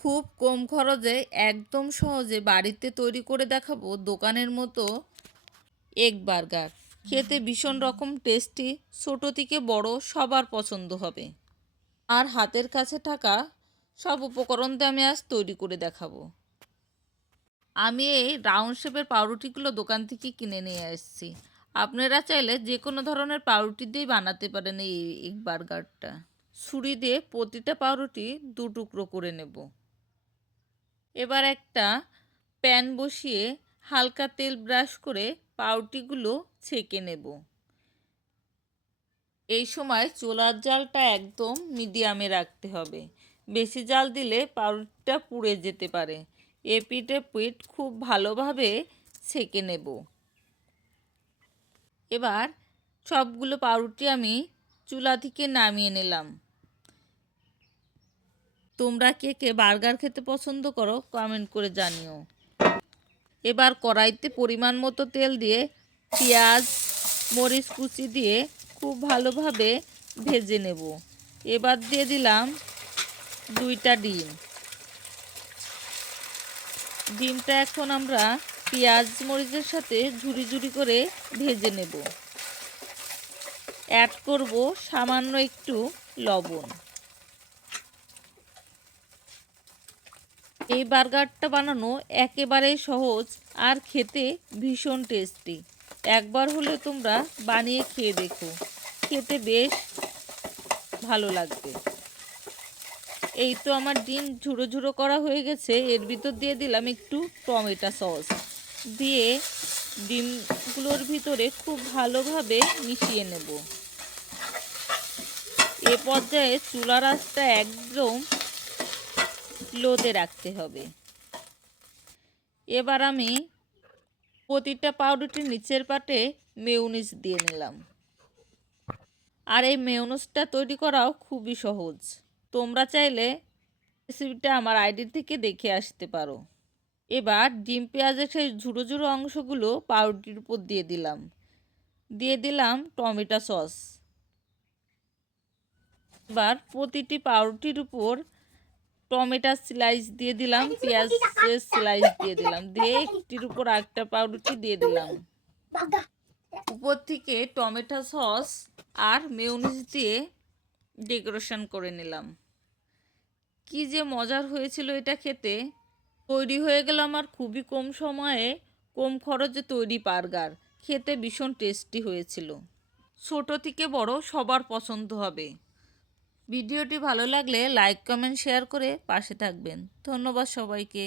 খুব কম খরচে একদম সহজে বাড়িতে তৈরি করে দেখাবো দোকানের মতো এগ বার্গার। খেতে ভীষণ রকম টেস্টি, ছোট থেকে বড় সবার পছন্দ হবে। আর হাতের কাছে থাকা সব উপকরণ দিয়ে আমি আজ তৈরি করে দেখাবো। আমি এই রাউন্ড শেপের পাউরুটিগুলো দোকান থেকে কিনে নিয়ে এসেছি। আপনারা চাইলে যে কোনো ধরনের পাউরুটি দিয়েই বানাতে পারেন এই এগ বার্গারটা। ছুরি দিয়ে প্রতিটা পাউরুটি 2 টুকরো করে নেব। এবার একটা প্যান বসিয়ে হালকা তেল ব্রাশ করে পাউরুটিগুলো ছেঁকে নেব। এই সময় চুলার জালটা একদম মিডিয়ামে রাখতে হবে। বেশি জাল দিলে পাউরুটিটা পুড়ে যেতে পারে। এপিঠ ওপিঠ খুব ভালোভাবে ছেঁকে নেব। এবার সবগুলো পাউরুটি আমি চুলা থেকে নামিয়ে নিলাম। তোমরা কে কে বার্গার খেতে পছন্দ করো কমেন্ট করে জানিও। এবার কড়াইতে পরিমাণ মতো তেল দিয়ে পেঁয়াজ মরিচ কুচি দিয়ে খুব ভালোভাবে ভেজে নেব। এবার দিয়ে দিলাম 2টা ডিম। ডিমটা এখন আমরা পেঁয়াজ মরিচের সাথে ঝুরি ঝুরি করে ভেজে নেব। অ্যাড করব সামান্য একটু লবণ। এই বার্গারটা বানানো একেবারেই সহজ আর খেতে ভীষণ টেস্টি। একবার হলে তোমরা বানিয়ে খেয়ে দেখো, খেতে বেশ ভালো লাগবে। এই তো আমার ডিম ঝুড়ো ঝুড়ো করা হয়ে গেছে। এর ভিতর দিয়ে দিলাম একটু টমেটো সস দিয়ে ডিমগুলোর ভিতরে খুব ভালোভাবে মিশিয়ে নেব। এ পর্যায়ে চুলার আঁচটা একদম লোতে রাখতে হবে। এবার আমি প্রতিটা পাউরুটির নিচের পাটে মেয়োনিজ দিয়ে নিলাম। আর এই মেয়োনিজটা তৈরি করাও খুবই সহজ। তোমরা চাইলে রেসিপিটা আমার আইডি থেকে দেখে আসতে পারো। এবার ডিম পেঁয়াজের সেই ঝুড়ো ঝুড়ো অংশগুলো পাউরুটির উপর দিয়ে দিলাম টমেটো সস। এবার প্রতিটি পাউরুটির উপর টমেটো স্লাইস দিয়ে দিলাম, পেঁয়াজের স্লাইস দিয়ে দিলাম, দিয়ে একটির উপর আরেকটা পাউরুটি দিয়ে দিলাম। উপর থেকে টমেটো সস আর মেয়োনিজ দিয়ে ডেকোরেশন করে নিলাম। কি যে মজার হয়েছিল এটা খেতে। তৈরি হয়ে গেল আমার খুবই কম সময়ে কম খরচে তৈরি বার্গার। খেতে ভীষণ টেস্টি হয়েছিল। ছোট থেকে বড় সবার পছন্দ হবে। ভিডিওটি ভালো লাগলে লাইক কমেন্ট শেয়ার করে পাশে থাকবেন। ধন্যবাদ সবাইকে।